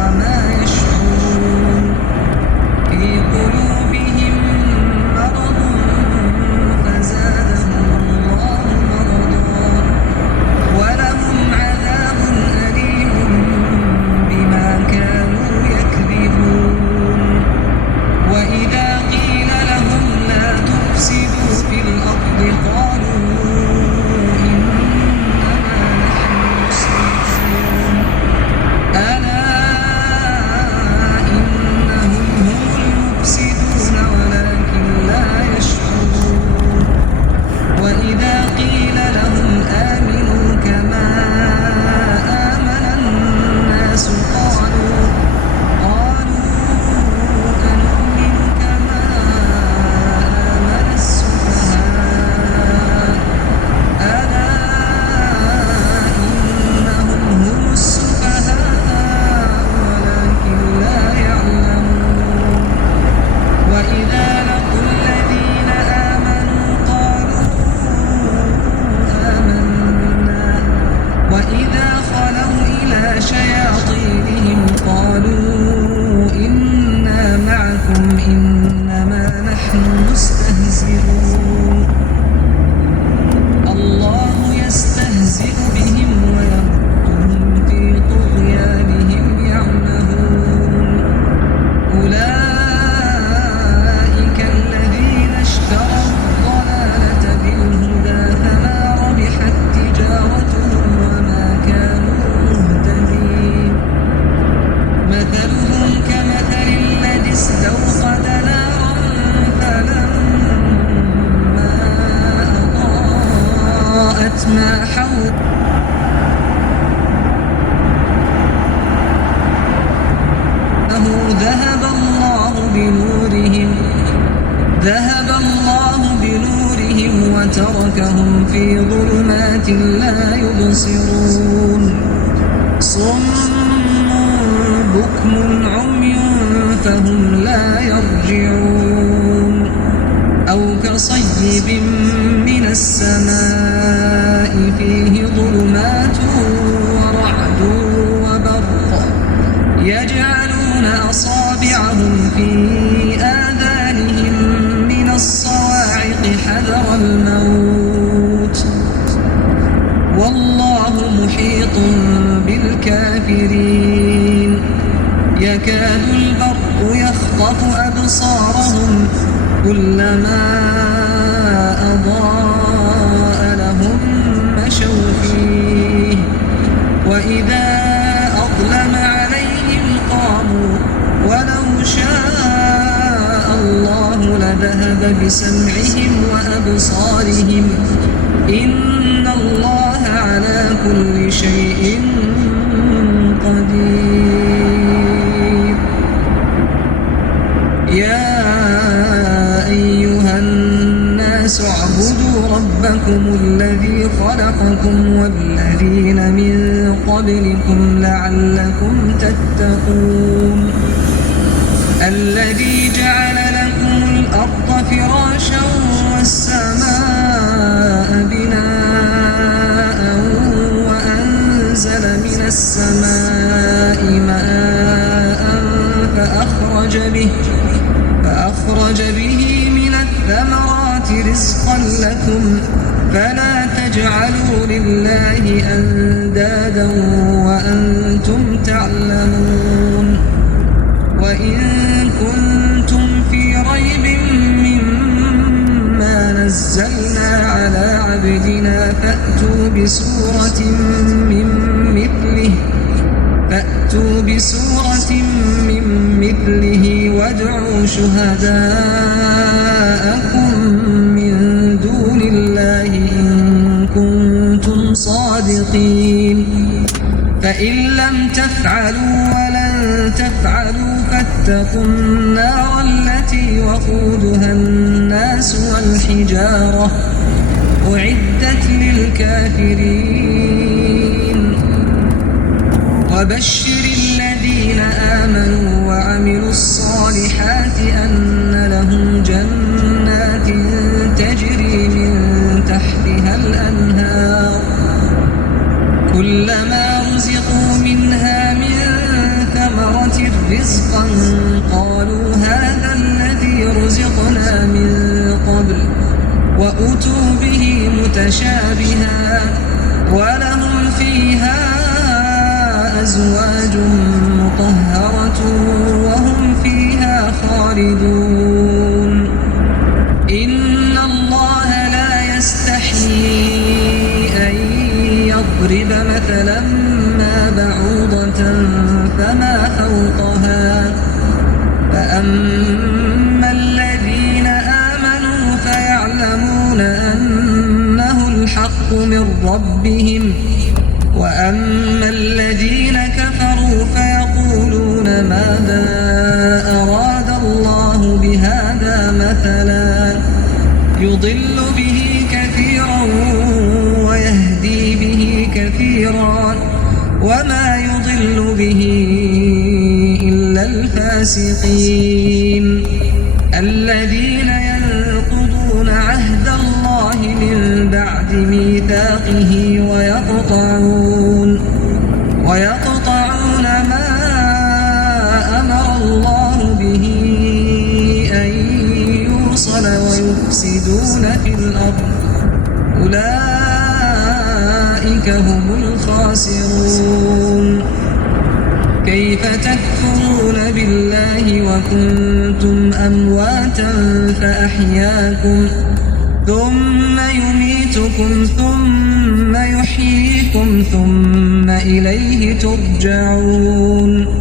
وما يشعرون في قلوبهم مرض فزادهم الله مرضا ولهم عذاب أليم بما كانوا يكذبون وإذا قيل لهم لا تفسدوا في الأرض قالوا إنما نحن مصلحون ألا إنهم هم المفسدون ولكن لا يشعرون وإذا قيل لهم آمنوا كما آمن الناس قالوا أنؤمن كما آمن السفهاء ألا إنهم هم السفهاء ولكن لا يعلمون وإذا لقوا الذين آمنوا قالوا آمنا وإذا خلوا إلى شياطينهم قالوا إنا معكم إنما نحن مستهزئون الله يستهزئ بهم ويمدهم في طغيانهم يعمهون أولئك الذين اشتروا الضلالة بالهدى فما ربحت تجارتهم وما كانوا مهتدين مثلهم كمثل الذي استوقد نارا فلما أضاءت ما حوله ذهب الله بنورهم وتركهم في ظلمات لا يبصرون صم بكم عمي فهم لا يرجعون أو كصيب من السماء فيه ظلمات ورعد وبرق يجعلون أصابعهم في آذانهم من الصواعق حذر الموت والله محيط بالكافرين يكاد البرق يخطف أبصارهم كلما أضاء لهم مشوا فيه وإذا أظلم عليهم قاموا ولو شاء الله لذهب بسمعهم وأبصارهم إن الله على كل شيء قدير يا أيها الناس اعبدوا ربكم الذي خلقكم والذين من قبلكم لعلكم تتقون الذي جعل لكم الأرض فراشا والسماء بناء وأنزل من السماء ماء فأخرج به من الثمرات رزقا لكم فلا تجعلوا لله أندادا وأنتم تعلمون وإن كنتم في ريب مما نزلنا على عبدنا فأتوا بسورة من مثله وادعوا شهداءكم من دون الله إن كنتم صادقين فإن لم تفعلوا ولن تفعلوا فاتقوا النار التي وقودها الناس والحجارة أعدت للكافرين وبشر الذين آمنوا وعملوا الصالحات أن لهم جنات تجري من تحتها الأنهار كلما رزقوا منها من ثمرات رزقا قالوا هذا الذي رزقنا من قبل وأتوا به متشابها ولهم فيها أزواج مطهرة وهم فيها خالدون إن الله لا يستحيي أن يضرب مثلا ما بعوضة فما فوقها فأما الذين آمنوا فيعلمون أنه الحق من ربهم وأما الذين كفروا فيقولون ماذا أراد الله بهذا مثلا يضل به كثيرا ويهدي به كثيرا وما يضل به إلا الفاسقين الذين ينقضون عهد الله من بعد ميثاقه ويقطعون ما أمر الله به أن يوصل ويفسدون في الأرض أولئك هم الخاسرون كيف تكفرون بالله وكنتم أمواتا فأحياكم ثم يميتكم ثم يحييكم ثم إليه ترجعون